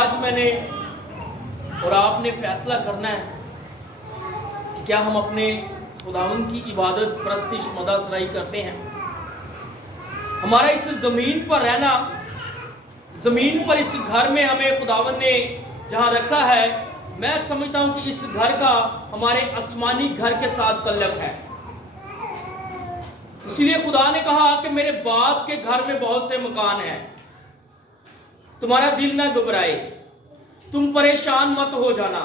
آج میں نے اور آپ نے فیصلہ کرنا ہے کہ کیا ہم اپنے خداوند کی عبادت پرستش مدح سرائی کرتے ہیں. ہمارا اس زمین پر رہنا، زمین پر اس گھر میں ہمیں خداوند نے جہاں رکھا ہے، میں سمجھتا ہوں کہ اس گھر کا ہمارے آسمانی گھر کے ساتھ تعلق ہے. اس لیے خدا نے کہا کہ میرے باپ کے گھر میں بہت سے مکان ہیں، تمہارا دل نہ گھبرائے، تم پریشان مت ہو جانا.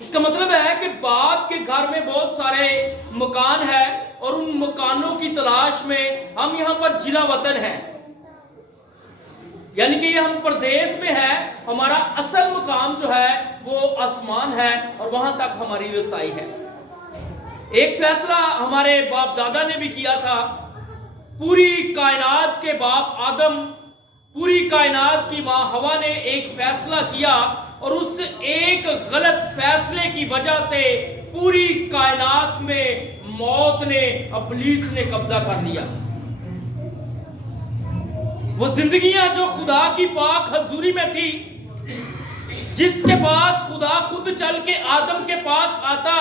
اس کا مطلب ہے کہ باپ کے گھر میں بہت سارے مکان ہیں اور ان مکانوں کی تلاش میں ہم یہاں پر جلا وطن ہیں، یعنی کہ یہ ہم پردیس میں ہیں. ہمارا اصل مقام جو ہے وہ آسمان ہے اور وہاں تک ہماری رسائی ہے. ایک فیصلہ ہمارے باپ دادا نے بھی کیا تھا. پوری کائنات کے باپ آدم، پوری کائنات کی ماں ہوا نے ایک فیصلہ کیا اور اس ایک غلط فیصلے کی وجہ سے پوری کائنات میں موت نے، ابلیس نے قبضہ کر لیا. وہ زندگیاں جو خدا کی پاک حضوری میں تھی، جس کے پاس خدا خود چل کے آدم کے پاس آتا،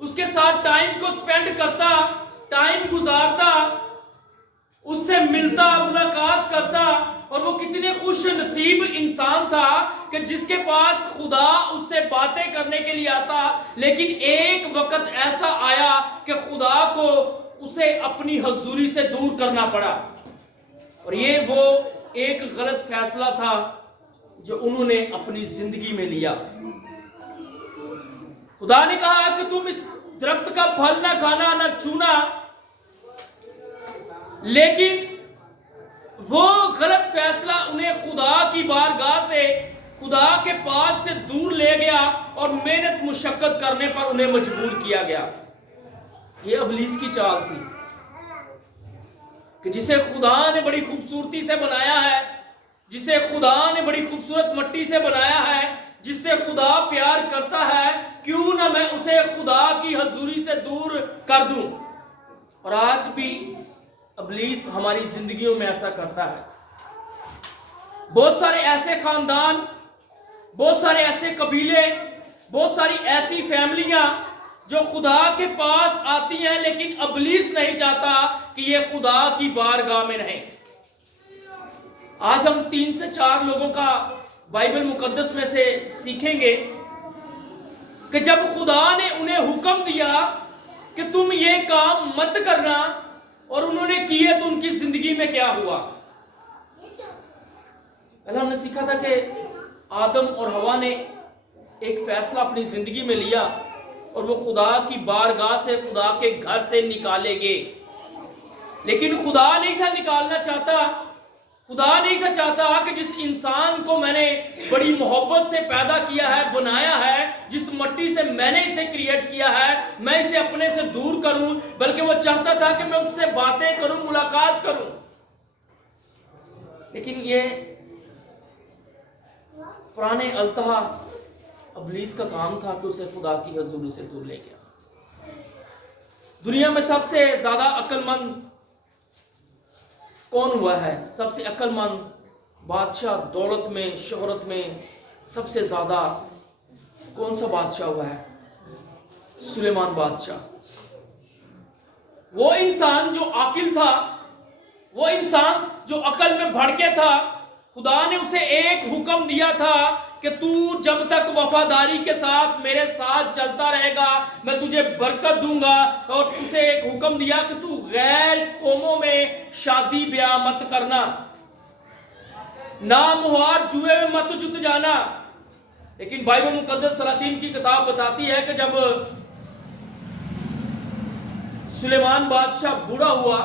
اس کے ساتھ ٹائم کو سپینڈ کرتا، ٹائم گزارتا، اس سے ملتا، ملاقات کرتا، اور وہ کتنے خوش نصیب انسان تھا کہ جس کے پاس خدا اس سے باتیں کرنے کے لیے آتا. لیکن ایک وقت ایسا آیا کہ خدا کو اسے اپنی حضوری سے دور کرنا پڑا، اور یہ وہ ایک غلط فیصلہ تھا جو انہوں نے اپنی زندگی میں لیا. خدا نے کہا کہ تم اس درخت کا پھل نہ کھانا، نہ چھونا، لیکن وہ غلط فیصلہ انہیں خدا کی بارگاہ سے، خدا کے پاس سے دور لے گیا اور محنت مشقت کرنے پر انہیں مجبور کیا گیا. یہ ابلیس کی چال تھی کہ جسے خدا نے بڑی خوبصورتی سے بنایا ہے، جسے خدا نے بڑی خوبصورت مٹی سے بنایا ہے، جس سے خدا پیار کرتا ہے، کیوں نہ میں اسے خدا کی حضوری سے دور کر دوں. اور آج بھی ابلیس ہماری زندگیوں میں ایسا کرتا ہے. بہت سارے ایسے خاندان، بہت سارے ایسے قبیلے، بہت ساری ایسی فیملیاں جو خدا کے پاس آتی ہیں، لیکن ابلیس نہیں چاہتا کہ یہ خدا کی بارگاہ میں رہیں. آج ہم 3 سے 4 لوگوں کا بائبل مقدس میں سے سیکھیں گے کہ جب خدا نے انہیں حکم دیا کہ تم یہ کام مت کرنا اور انہوں نے کیے تو ان کی زندگی میں کیا ہوا. پہلے ہم نے سیکھا تھا کہ آدم اور ہوا نے ایک فیصلہ اپنی زندگی میں لیا اور وہ خدا کی بارگاہ سے، خدا کے گھر سے نکالے گئے. لیکن خدا نہیں تھا نکالنا چاہتا. خدا نہیں تھا چاہتا کہ جس انسان کو میں نے بڑی محبت سے پیدا کیا ہے، بنایا ہے، جس مٹی سے میں نے اسے کریٹ کیا ہے، میں اسے اپنے سے دور کروں، بلکہ وہ چاہتا تھا کہ میں اس سے باتیں کروں، ملاقات کروں. لیکن یہ پرانے اژدہا ابلیس کا کام تھا کہ اسے خدا کی حضوری سے دور لے گیا. دنیا میں سب سے زیادہ عقل مند کون ہوا ہے؟ سب سے عقل مند بادشاہ، دولت میں، شہرت میں سب سے زیادہ کون سا بادشاہ ہوا ہے؟ سلیمان بادشاہ. وہ انسان جو عاقل تھا، وہ انسان جو عقل میں بھڑکے تھا، خدا نے اسے ایک حکم دیا تھا کہ تو جب تک وفاداری کے ساتھ میرے ساتھ چلتا رہے گا میں تجھے برکت دوں گا. اور اسے ایک حکم دیا کہ تو غیر قوموں میں شادی بیاہ مت کرنا، ناموار جوئے میں مت جت جانا. لیکن بائبل مقدس سلاطین کی کتاب بتاتی ہے کہ جب سلیمان بادشاہ بوڑھا ہوا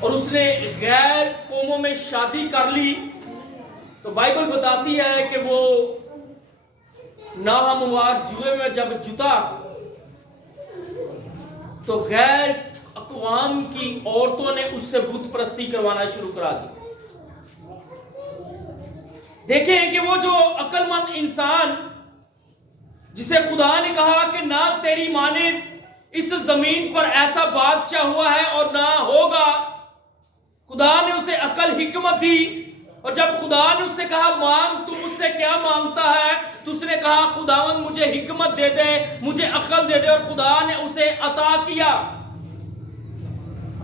اور اس نے غیر قوموں میں شادی کر لی، تو بائبل بتاتی ہے کہ وہ ناہموار جوئے میں جب جتا تو غیر اقوام کی عورتوں نے اس سے بت پرستی کروانا شروع کرا دی. دیکھیں کہ وہ جو عقل مند انسان جسے خدا نے کہا کہ نہ تیری مانند اس زمین پر ایسا بادشاہ ہوا ہے اور نہ ہوگا، خدا نے اسے عقل حکمت دی اور جب خدا نے اس سے کہا مانگ، تو مجھ سے کیا مانگتا ہے؟ تو اس نے کہا خداوند مجھے حکمت دے دے، مجھے عقل دے دے، اور خدا نے اسے عطا کیا۔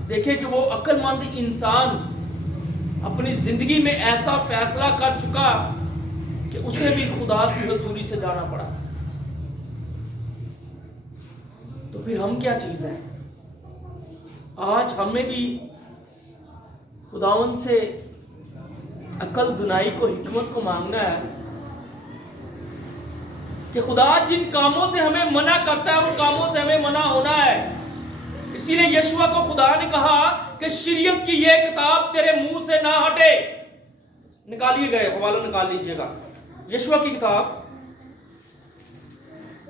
دیکھیں کہ وہ عقل مند انسان اپنی زندگی میں ایسا فیصلہ کر چکا کہ اسے بھی خدا کی حضوری سے جانا پڑا۔ تو پھر ہم کیا چیز ہیں؟ آج ہمیں بھی خداوند سے عقل دنائی کو، حکمت کو مانگنا ہے کہ خدا جن کاموں سے ہمیں منع کرتا ہے ان کاموں سے ہمیں منع ہونا ہے۔ اسی لیے یشوع کو خدا نے کہا کہ شریعت کی یہ کتاب تیرے منہ سے نہ ہٹے۔ نکالیے گئے حوالہ نکال لیجئے گا، یشوع کی کتاب،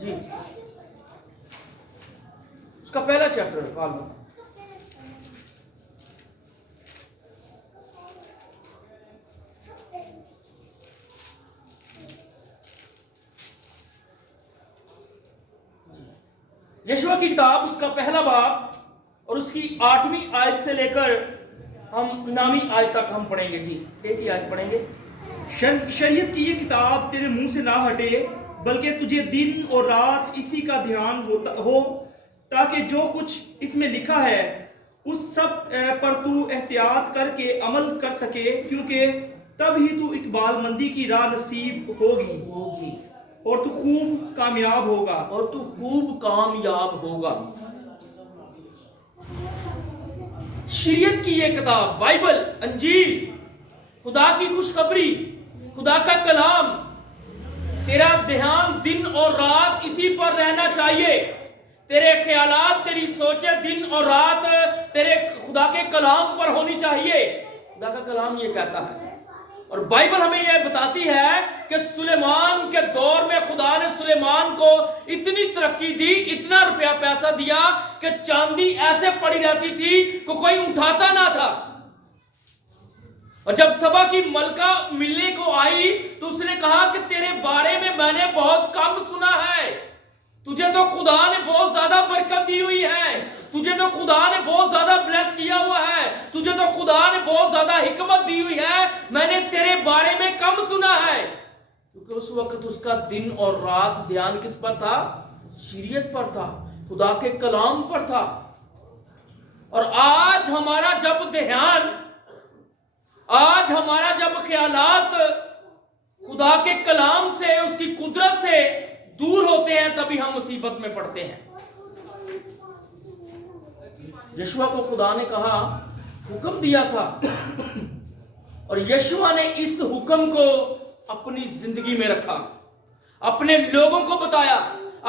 جی اس کا پہلا چیپٹر نکال لو۔ یشوع کی کتاب اس کا پہلا باب اور اس کی 8ویں آیت سے لے کر ہم 9ویں آیت تک ہم پڑھیں گے۔ جی ایک ہی آیت پڑھیں گے۔ شریعت کی یہ کتاب تیرے منہ سے نہ ہٹے، بلکہ تجھے دن اور رات اسی کا دھیان ہو، تاکہ جو کچھ اس میں لکھا ہے اس سب پر تو احتیاط کر کے عمل کر سکے، کیونکہ تب ہی تو اقبال مندی کی راہ نصیب ہوگی اور تو خوب کامیاب ہوگا۔ شریعت کی یہ کتاب، بائبل، انجیل، خدا کی خوشخبری، خدا کا کلام، تیرا دھیان دن اور رات اسی پر رہنا چاہیے۔ تیرے خیالات، تیری سوچیں دن اور رات تیرے خدا کے کلام پر ہونی چاہیے۔ خدا کا کلام یہ کہتا ہے، اور بائبل ہمیں یہ بتاتی ہے کہ سلیمان کے دور میں خدا نے سلیمان کو اتنی ترقی دی، اتنا روپیہ پیسہ دیا کہ چاندی ایسے پڑی رہتی تھی کہ کوئی اٹھاتا نہ تھا۔ اور جب سبا کی ملکہ ملنے کو آئی تو اس نے کہا کہ تیرے بارے میں نے بہت کم سنا ہے، تجھے تو خدا نے بہت زیادہ برکت دی ہوئی ہے، تجھے تو خدا نے بہت زیادہ بلیس کیا ہوا ہے، تجھے تو خدا نے بہت زیادہ حکمت دی ہوئی ہے، میں نے تیرے بارے میں کم سنا ہے۔ کیونکہ اس وقت اس کا دن اور رات دھیان کس پر تھا؟ شریعت پر تھا، خدا کے کلام پر تھا۔ اور آج ہمارا جب دھیان، آج ہمارا جب خیالات خدا کے کلام سے، اس کی قدرت سے دور ہوتے ہیں، تبھی ہم مصیبت میں پڑتے ہیں۔ یشوع کو خدا نے کہا، حکم دیا تھا، اور یشوع نے اس حکم کو اپنی زندگی میں رکھا، اپنے لوگوں کو بتایا،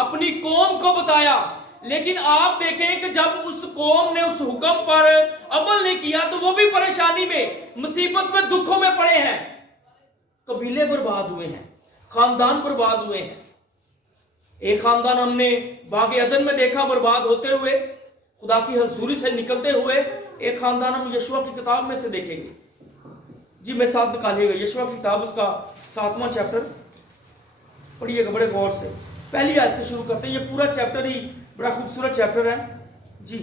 اپنی قوم کو بتایا۔ لیکن آپ دیکھیں کہ جب اس قوم نے اس حکم پر عمل نہیں کیا تو وہ بھی پریشانی میں، مصیبت میں، دکھوں میں پڑے ہیں۔ قبیلے برباد ہوئے ہیں، خاندان برباد ہوئے ہیں۔ ایک خاندان ہم نے باغ عدن میں دیکھا برباد ہوتے ہوئے، خدا کی حضوری سے نکلتے ہوئے۔ ایک خاندان ہم یشوع کی کتاب میں سے دیکھیں گے۔ جی میں ساتھ نکالیے گا، یشوع کی کتاب اس کا 7واں چیپٹر پڑھیے گا بڑے غور سے۔ پہلی آیت سے شروع کرتے ہیں، یہ پورا چیپٹر ہی بڑا خوبصورت چیپٹر ہے۔ جی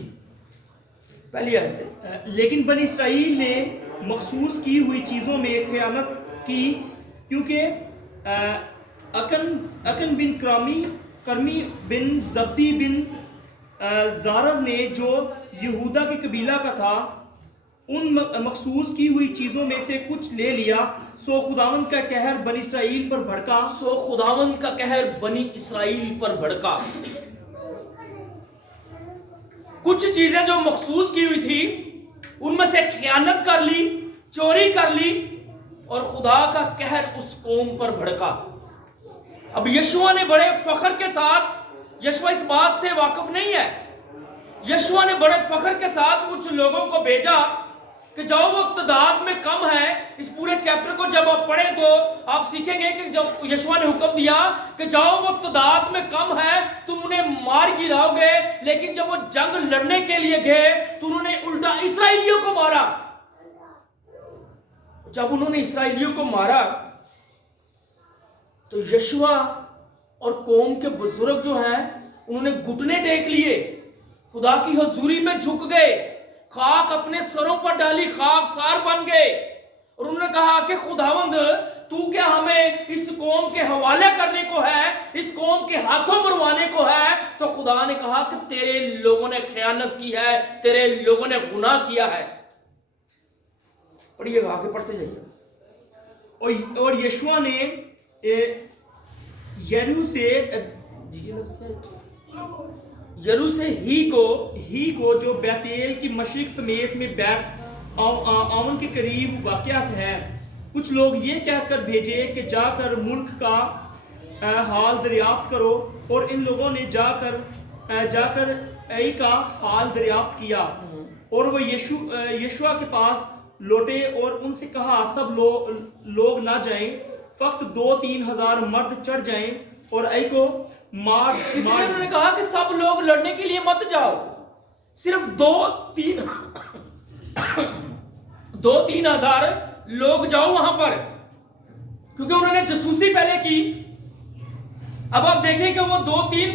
پہلی آیت سے۔ لیکن بنی اسرائیل نے مخصوص کی ہوئی چیزوں میں خیانت کی، کیونکہ اکن بن کرمی بن زبدی بن زارر نے، جو یہودا کے قبیلہ کا تھا، ان مخصوص کی ہوئی چیزوں میں سے کچھ لے لیا، سو خداوند کا قہر بنی اسرائیل پر بھڑکا۔ خداوند کا قہر بنی اسرائیل پر بھڑکا۔ کچھ چیزیں جو مخصوص کی ہوئی تھی ان میں سے خیانت کر لی، چوری کر لی، اور خدا کا قہر اس قوم پر بھڑکا۔ اب یشوع نے بڑے فخر کے ساتھ، یشوع اس بات سے واقف نہیں ہے، یشوع نے بڑے فخر کے ساتھ کچھ لوگوں کو بھیجا کہ جاؤ، وہ تعداد میں کم ہے۔ اس پورے چیپٹر کو جب آپ پڑھیں تو آپ سیکھیں گے کہ جب یشوع نے حکم دیا کہ جاؤ، وہ تعداد میں کم ہے، تم انہیں مار گراؤ گے، لیکن جب وہ جنگ لڑنے کے لیے گئے تو انہوں نے الٹا اسرائیلیوں کو مارا۔ جب انہوں نے اسرائیلیوں کو مارا تو یشوع اور قوم کے بزرگ جو ہیں انہوں نے گھٹنے ٹیک لیے، خدا کی حضوری میں جھک گئے، خاک اپنے سروں پر ڈالی، خاک سار بن گئے، اور انہوں نے کہا کہ خداوند تو کیا ہمیں اس قوم کے حوالے کرنے کو ہے, اس قوم کے ہاتھوں مروانے کو ہے؟ تو خدا نے کہا کہ تیرے لوگوں نے خیانت کی ہے, تیرے لوگوں نے گناہ کیا ہے. پڑھیے گا, آگے پڑھتے جائیے. اور یشوع نے یریحو سے یرو سے ہی کو جو بیتیل کی مشرق سمیت میں بیت آون کے قریب واقعات ہے, کچھ لوگ یہ کہہ کر بھیجے کہ جا کر ملک کا حال دریافت کرو, اور ان لوگوں نے جا کر ای کا حال دریافت کیا, اور وہ یشوع کے پاس لوٹے اور ان سے کہا سب لوگ نہ جائیں, فقط 2-3 ہزار مرد چڑھ جائیں اور ای کو مار. انہوں نے کہا کہ سب لوگ لڑنے کے لیے مت جاؤ, صرف 2-3 ہزار لوگ جاؤ وہاں پر, کیونکہ انہوں نے جاسوسی پہلے کی. اب آپ دیکھیں کہ وہ 2-3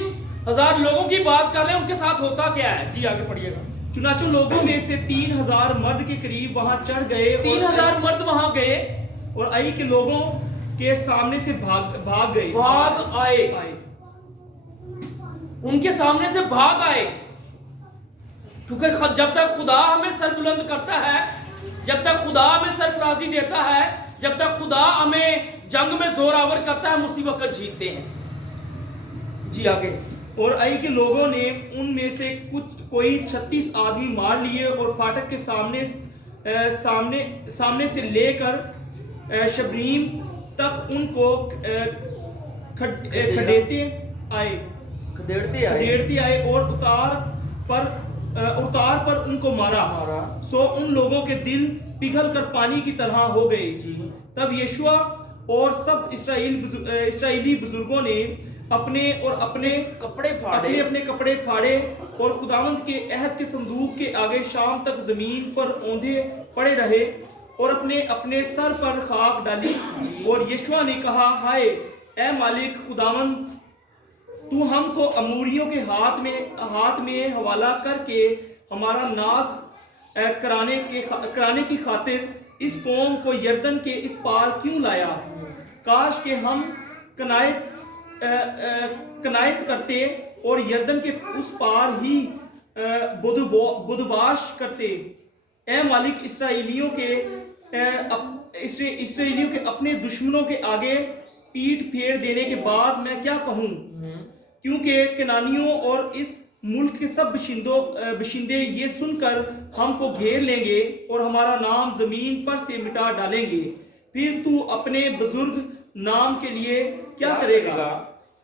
ہزار لوگوں کی بات کر رہے ہیں, ان کے ساتھ ہوتا کیا ہے. جی آگے پڑھیے گا. چنانچہ لوگوں میں سے 3 ہزار مرد کے قریب وہاں چڑھ گئے, 3 ہزار مرد وہاں گئے اور ای کے لوگوں کے سامنے سے بھاگ آئے, ان کے سامنے سے بھاگ آئے. کیونکہ جب تک خدا ہمیں سر بلند کرتا ہے, جب تک خدا ہمیں سرفرازی دیتا ہے, جب تک خدا ہمیں جنگ میں زور آور کرتا ہے, ہم اسی وقت جیتتے ہیں. جی آگے. اور ای کے لوگوں نے ان میں سے کوئی 36 آدمی مار لیے, اور فاٹک کے سامنے سے لے کر شبریم تک ان کو کھدیڑتے آئے اور اتار پر ان کو مارا. سو ان لوگوں کے دل پگھل کر پانی کی طرح ہو گئے. تب یشوع اور سب اسرائیلی بزرگوں نے اپنے کپڑے پھاڑے اور خداوند کے عہد کے صندوق کے آگے شام تک زمین پر اوندھے پڑے رہے اور اپنے سر پر خاک ڈالی. اور یشوع نے کہا ہائے اے مالک خداوند, تو ہم کو اموریوں کے ہاتھ میں حوالہ کر کے ہمارا ناس کرانے کی خاطر اس قوم کو یردن کے اس پار کیوں لایا؟ کاش کہ ہم کنایت کرتے اور یردن کے اس پار ہی بدوباش کرتے. اے مالک اسرائیلیوں کے اپنے دشمنوں کے آگے پیٹھ پھیر دینے کے بعد میں کیا کہوں؟ کیونکہ کنانیوں اور اس ملک کے سب بشندے یہ سن کر ہم کو گھیر لیں گے اور ہمارا نام زمین پر سے مٹا ڈالیں گے. پھر تو اپنے بزرگ نام کے لیے کیا کرے گا؟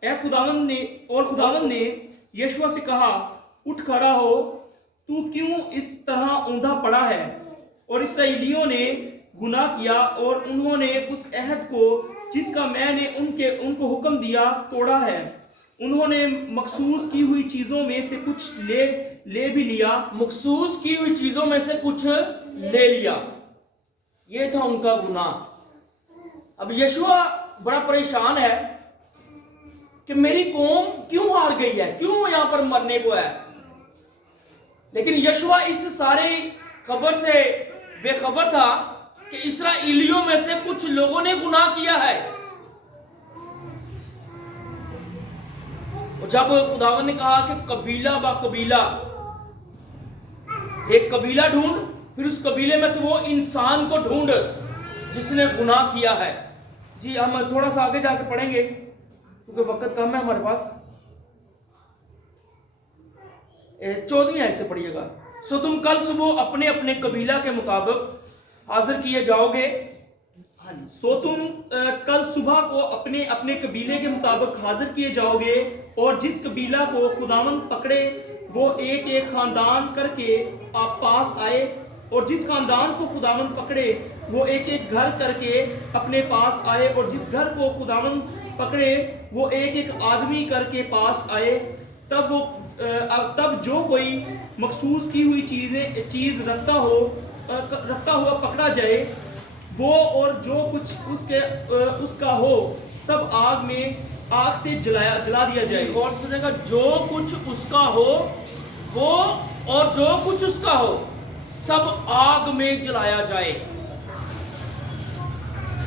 اے خداوند نے یشوع سے کہا اٹھ کھڑا ہو, تو کیوں اس طرح اوندا پڑا ہے؟ اور اسرائیلیوں نے گناہ کیا اور انہوں نے اس عہد کو جس کا میں نے ان کو حکم دیا توڑا ہے. انہوں نے مخصوص کی ہوئی چیزوں میں سے کچھ لے بھی لیا. مخصوص کی ہوئی چیزوں میں سے کچھ لے لیا, یہ تھا ان کا گناہ. اب یشوع بڑا پریشان ہے کہ میری قوم کیوں ہار گئی ہے, کیوں یہاں پر مرنے کو ہے. لیکن یشوع اس ساری خبر سے بے خبر تھا کہ اسرائیلیوں میں سے کچھ لوگوں نے گناہ کیا ہے. جب خداوند نے کہا کہ قبیلہ با قبیلہ, ایک قبیلہ ڈھونڈ, پھر اس قبیلے میں سے وہ انسان کو ڈھونڈ جس نے گناہ کیا ہے. جی ہم تھوڑا سا آگے جا کے پڑھیں گے کیونکہ وقت کم ہے ہمارے پاس. 14ویں آیت سے پڑھیے گا. سو تم کل صبح اپنے اپنے قبیلہ کے مطابق حاضر کیے جاؤ گے. سو تم کل صبح کو اپنے اپنے قبیلے کے مطابق حاضر کیے جاؤ گے, اور جس قبیلہ کو خداوند پکڑے وہ ایک ایک خاندان کر کے آپ پاس آئے, اور جس خاندان کو خداوند پکڑے وہ ایک ایک گھر کر کے اپنے پاس آئے, اور جس گھر کو خداوند پکڑے وہ ایک ایک آدمی کر کے پاس آئے. تب جو کوئی مخصوص کی ہوئی چیز رکھتا ہوا پکڑا جائے, وہ اور جو کچھ اس کا ہو سب آگ سے جلا دیا جائے. غور سے سنیے گا, جو کچھ اس کا ہو وہ اور جو کچھ اس کا ہو سب آگ میں جلایا جائے.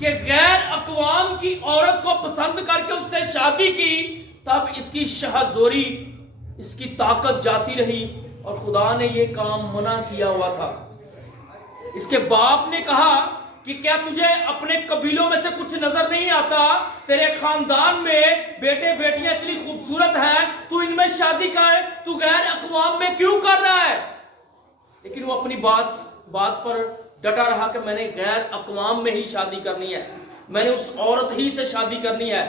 کہ غیر اقوام کی عورت کو پسند کر کے اس سے شادی کی، تب اس کی شہزوری، اس کی طاقت جاتی رہی، اور خدا نے یہ کام منع کیا ہوا تھا۔ اس کے باپ نے کہا کہ کیا تجھے اپنے قبیلوں میں سے کچھ نظر نہیں آتا؟ تیرے خاندان میں بیٹے بیٹیاں اتنی خوبصورت ہیں، تو ان میں شادی کر، تو غیر اقوام میں کیوں کر رہا ہے؟ لیکن وہ اپنی بات پر ڈٹا رہا کہ میں نے غیر اقوام میں ہی شادی کرنی ہے، میں نے اس عورت ہی سے شادی کرنی ہے۔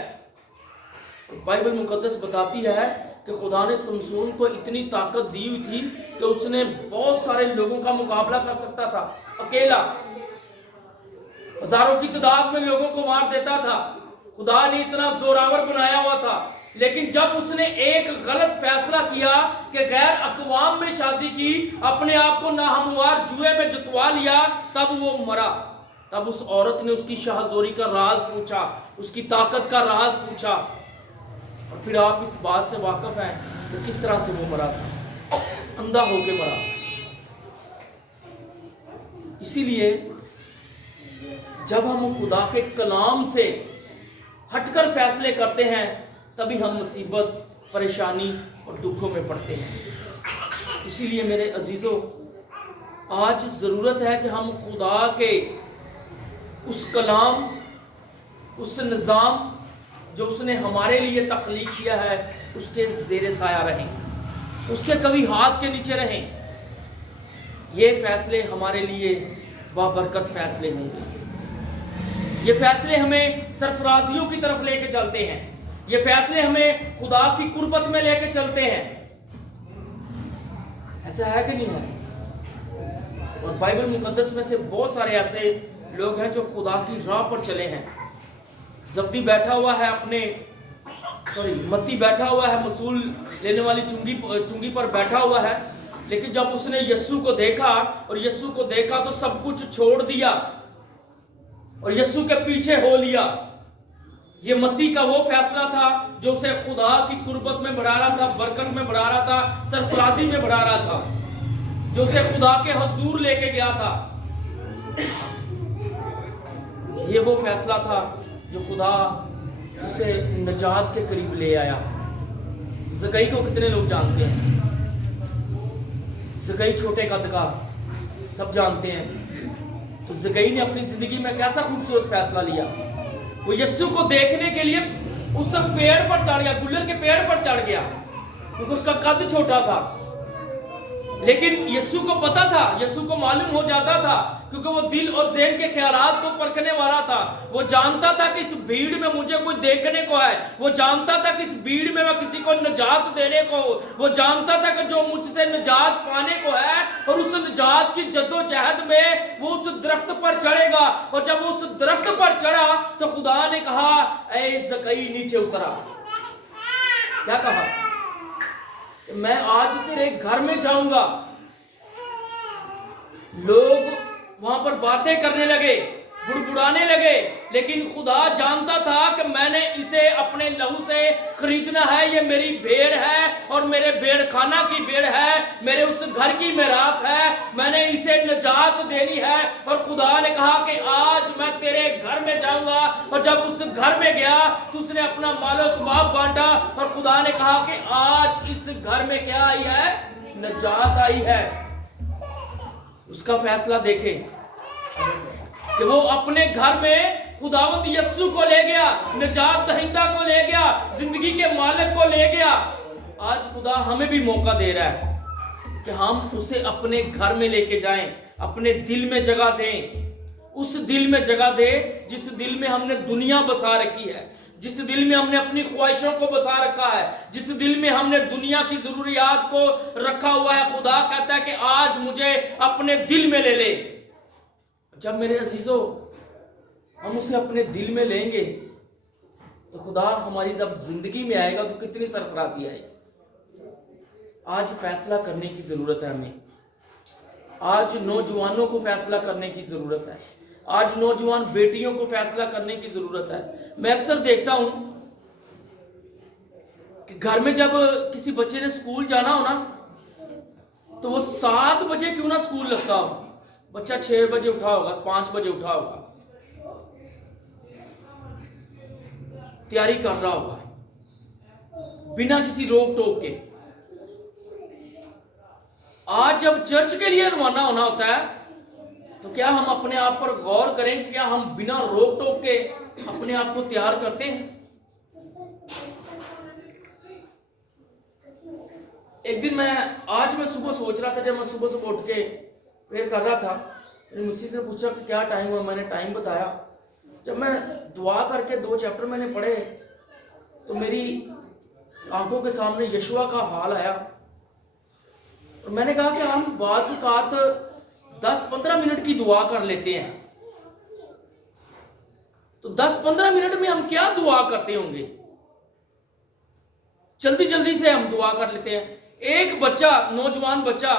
بائبل مقدس بتاتی ہے کہ خدا نے سمسون کو اتنی طاقت دی ہوئی تھی کہ اس نے بہت سارے لوگوں کا مقابلہ کر سکتا تھا، اکیلا ہزاروں کی تعداد میں لوگوں کو مار دیتا تھا۔ خدا نے اتنا زوراور بنایا ہوا تھا، لیکن جب اس نے ایک غلط فیصلہ کیا کہ غیر اقوام میں شادی کی، اپنے آپ کو ناہموار جوئے میں جتوا لیا، تب وہ مرا۔ تب اس عورت نے اس کی شہزوری کا راز پوچھا، اس کی طاقت کا راز پوچھا، اور پھر آپ اس بات سے واقف ہیں کہ کس طرح سے وہ مرا تھا، اندھا ہو کے مرا۔ اسی لیے جب ہم خدا کے کلام سے ہٹ کر فیصلے کرتے ہیں، تبھی ہم مصیبت، پریشانی اور دکھوں میں پڑتے ہیں۔ اسی لیے میرے عزیزو، آج ضرورت ہے کہ ہم خدا کے اس کلام، اس نظام جو اس نے ہمارے لیے تخلیق کیا ہے، اس کے زیر سایہ رہیں، اس کے کبھی ہاتھ کے نیچے رہیں۔ یہ فیصلے ہمارے لیے بابرکت فیصلے ہوں گے۔ یہ فیصلے ہمیں سرفرازیوں کی طرف لے کے چلتے ہیں، یہ فیصلے ہمیں خدا کی قربت میں لے کے چلتے ہیں۔ ایسا ہے کہ نہیں ہے؟ اور بائبل مقدس میں سے بہت سارے ایسے لوگ ہیں جو خدا کی راہ پر چلے ہیں۔ زبدی بیٹھا ہوا ہے متی بیٹھا ہوا ہے، مسول لینے والی چنگی پر بیٹھا ہوا ہے، لیکن جب اس نے یسوع کو دیکھا اور یسوع کو دیکھا تو سب کچھ چھوڑ دیا اور یسوع کے پیچھے ہو لیا۔ یہ متی کا وہ فیصلہ تھا جو اسے خدا کی قربت میں بڑھا رہا تھا، برکت میں بڑھا رہا تھا، سرفرازی میں بڑھا رہا تھا، جو اسے خدا کے حضور لے کے گیا تھا۔ یہ وہ فیصلہ تھا جو خدا اسے نجات کے قریب لے آیا۔ زکئی کو کتنے لوگ جانتے ہیں؟ زکئی چھوٹے قد کا، سب جانتے ہیں۔ تو زکئی نے اپنی زندگی میں کیسا خوبصورت فیصلہ لیا۔ وہ یسوع کو دیکھنے کے لیے اس پیڑ پر چڑھ گیا، گلر کے پیڑ پر چڑھ گیا، کیونکہ اس کا قد چھوٹا تھا۔ لیکن یسوع کو پتا تھا، یسوع کو معلوم ہو جاتا تھا، کیونکہ وہ دل اور ذہن کے خیالات کو پرکھنے والا تھا۔ وہ جانتا تھا کہ اس بھیڑ میں مجھے کوئی دیکھنے کو ہے، وہ جانتا تھا کہ اس بھیڑ میں کسی کو نجات دینے کو، وہ جانتا تھا کہ جو مجھ سے نجات پانے کو ہے، اور اس نجات کی جد و جہد میں وہ اس درخت پر چڑھے گا۔ اور جب وہ اس درخت پر چڑھا تو خدا نے کہا، اے زکئی نیچے اترا۔ کیا کہا؟ میں آج تیرے گھر میں جاؤں گا۔ لوگ وہاں پر باتیں کرنے لگے، بڑبڑانے لگے، لیکن خدا جانتا تھا کہ میں نے اسے اپنے لہو سے خریدنا ہے۔ یہ میری بھیڑ ہے اور میرے بھیڑ خانہ کی بھیڑ ہے، میرے اس گھر کی میراث ہے، میں نے اسے نجات دینی ہے۔ اور خدا نے کہا کہ آج میں تیرے گھر میں جاؤں گا۔ اور جب اس گھر میں گیا تو اس نے اپنا مال و ثواب بانٹا، اور خدا نے کہا کہ آج اس گھر میں کیا آئی ہے؟ نجات آئی ہے۔ اس کا فیصلہ دیکھیں کہ وہ اپنے گھر میں خداوند یسوع کو لے گیا، نجات دہندہ کو لے گیا، زندگی کے مالک کو لے گیا۔ آج خدا ہمیں بھی موقع دے رہا ہے کہ ہم اسے اپنے گھر میں لے کے جائیں، اپنے دل میں جگہ دیں، اس دل میں جگہ دیں جس دل میں ہم نے دنیا بسا رکھی ہے، جس دل میں ہم نے اپنی خواہشوں کو بسا رکھا ہے، جس دل میں ہم نے دنیا کی ضروریات کو رکھا ہوا ہے۔ خدا کہتا ہے کہ آج مجھے اپنے دل میں لے لے۔ جب میرے عزیزو ہم اسے اپنے دل میں لیں گے تو خدا ہماری جب زندگی میں آئے گا تو کتنی سرفرازی آئے گی۔ آج فیصلہ کرنے کی ضرورت ہے ہمیں۔ آج نوجوانوں کو فیصلہ کرنے کی ضرورت ہے۔ آج نوجوان بیٹیوں کو فیصلہ کرنے کی ضرورت ہے۔ میں اکثر دیکھتا ہوں کہ گھر میں جب کسی بچے نے سکول جانا ہو نا تو وہ 7 بجے کیوں نہ سکول لگتا ہو، بچہ 6 بجے اٹھا ہوگا، 5 بجے اٹھا ہوگا، تیاری کر رہا ہوگا بنا کسی روک ٹوک کے. آج جب چرچ کے لیے روانہ ہونا ہوتا ہے تو کیا ہم اپنے آپ پر غور کریں, کیا ہم بنا روک ٹوک کے اپنے آپ کو تیار کرتے ہیں؟ ایک دن آج میں صبح سوچ رہا تھا, جب میں صبح اٹھ کے پریئر کر رہا تھا, مسیح نے پوچھا کہ کیا ٹائم ہوا, میں نے ٹائم بتایا. جب میں دعا کر کے 2 چیپٹر میں نے پڑھے تو میری آنکھوں کے سامنے یشوع کا حال آیا, اور میں نے کہا کہ ہم بعض اوقات 10-15 منٹ کی دعا کر لیتے ہیں, تو 10-15 منٹ میں ہم کیا دعا کرتے ہوں گے؟ جلدی جلدی سے ہم دعا کر لیتے ہیں. ایک بچہ, نوجوان بچہ,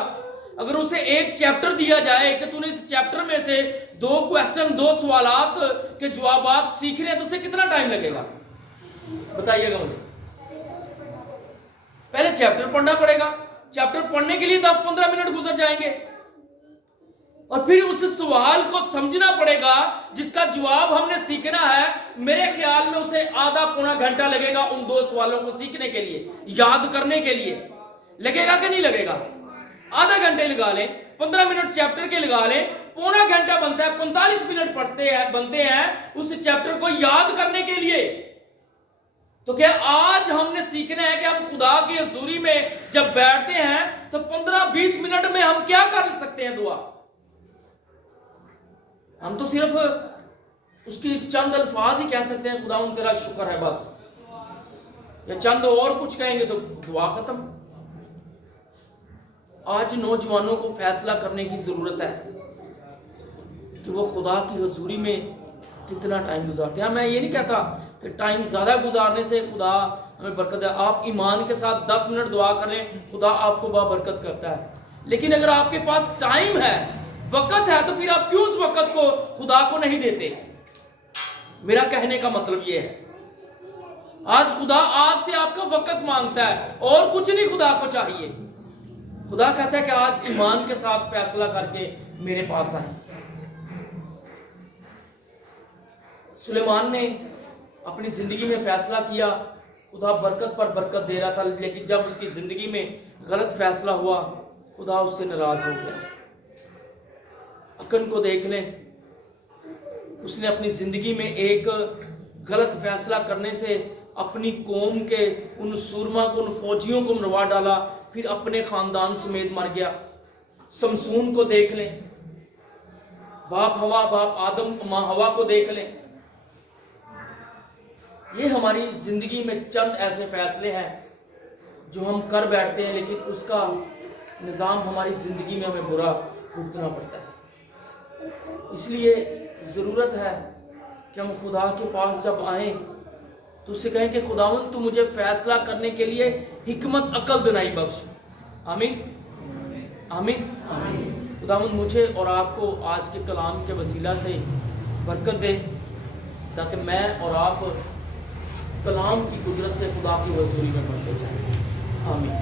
اگر اسے ایک چیپٹر دیا جائے کہ تو نے اس چیپٹر میں سے 2 کویسچن 2 سوالات کے جوابات سیکھنے ہیں, تو اسے کتنا ٹائم لگے گا بتائیے گا مجھے؟ پہلے چیپٹر پڑھنا پڑے گا, چیپٹر پڑھنے کے لیے 10-15 منٹ گزر جائیں گے, اور پھر اس سوال کو سمجھنا پڑے گا جس کا جواب ہم نے سیکھنا ہے. میرے خیال میں اسے آدھا پونا گھنٹہ لگے گا ان 2 سوالوں کو سیکھنے کے لیے, یاد کرنے کے لیے. لگے گا کہ نہیں لگے گا؟ آدھا گھنٹے لگا لیں, 15 منٹ چیپٹر کے لگا لیں, پونا گھنٹہ بنتا ہے, 45 منٹ بنتے ہیں اس چیپٹر کو یاد کرنے کے لیے. تو کیا آج ہم نے سیکھنا ہے کہ ہم خدا کی حضوری میں جب بیٹھتے ہیں تو 15-20 منٹ میں ہم کیا کر سکتے ہیں دعا؟ ہم تو صرف اس کی چند الفاظ ہی کہہ سکتے ہیں, خداوند تیرا شکر ہے, بس, یا چند اور کچھ کہیں گے تو دعا ختم. آج نوجوانوں کو فیصلہ کرنے کی ضرورت ہے کہ وہ خدا کی حضوری میں کتنا ٹائم گزارتے ہیں. میں یہ نہیں کہتا کہ ٹائم زیادہ گزارنے سے خدا ہمیں برکت ہے. آپ ایمان کے ساتھ 10 منٹ دعا کر لیں, خدا آپ کو بابرکت کرتا ہے. لیکن اگر آپ کے پاس ٹائم ہے, وقت ہے, تو پھر آپ کیوں اس وقت کو خدا کو نہیں دیتے؟ میرا کہنے کا مطلب یہ ہے, آج خدا آپ سے آپ کا وقت مانگتا ہے, اور کچھ نہیں خدا کو چاہیے. خدا کہتا ہے کہ آج ایمان کے ساتھ فیصلہ کر کے میرے پاس آئیں. سلیمان نے اپنی زندگی میں فیصلہ کیا, خدا برکت پر برکت دے رہا تھا, لیکن جب اس کی زندگی میں غلط فیصلہ ہوا, خدا اس سے ناراض ہو گیا. اکن کو دیکھ لیں, اس نے اپنی زندگی میں ایک غلط فیصلہ کرنے سے اپنی قوم کے ان سورما کو, ان فوجیوں کو مروا ڈالا, پھر اپنے خاندان سمیت مر گیا. سمسون کو دیکھ لیں, باپ آدم ماں ہوا کو دیکھ لیں. یہ ہماری زندگی میں چند ایسے فیصلے ہیں جو ہم کر بیٹھتے ہیں, لیکن اس کا نظام ہماری زندگی میں ہمیں برا بھگتنا پڑتا ہے. اس لیے ضرورت ہے کہ ہم خدا کے پاس جب آئیں تو اسے کہیں کہ خداوند تو مجھے فیصلہ کرنے کے لیے حکمت عقل دنائی بخش. آمین آمین. خداوند مجھے اور آپ کو آج کے کلام کے وسیلہ سے برکت دے, تاکہ میں اور آپ کلام کی قدرت سے خدا کی حضوری میں بڑھتے جائیں. آمین.